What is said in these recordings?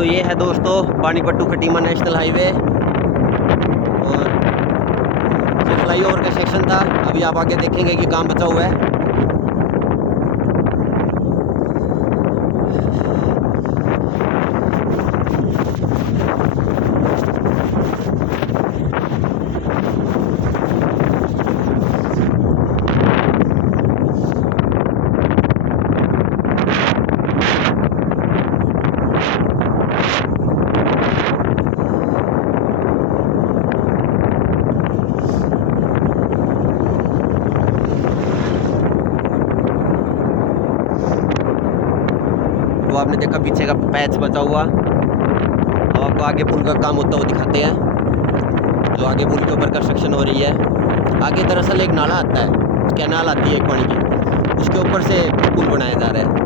तो ये है दोस्तों पानीपट्टू खटीमा नेशनल हाईवे, और ये फ्लाईओवर का सेक्शन था। अभी आप आगे देखेंगे कि काम बचा हुआ है। तो आपने देखा पीछे का पैच बचा हुआ। अब आपको आगे पुल का काम होता हुआ दिखाते हैं। जो आगे पुल के ऊपर कंस्ट्रक्शन हो रही है। आगे दरअसल एक नाला आता है, कैनाल आती है एक पानी की, उसके ऊपर से पुल बनाया जा रहा है।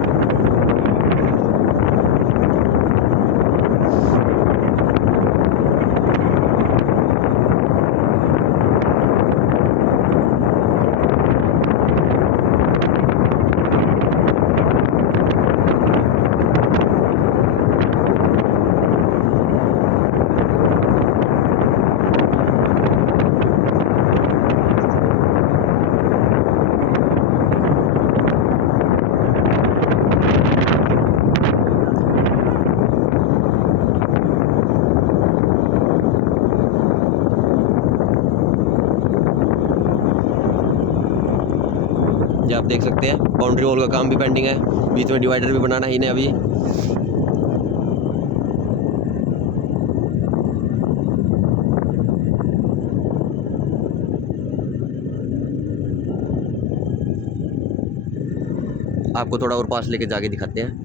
जो आप देख सकते हैं बाउंड्री वॉल का काम भी पेंडिंग है, बीच में डिवाइडर भी बनाना ही ने अभी। आपको थोड़ा और पास लेके जाके दिखाते हैं।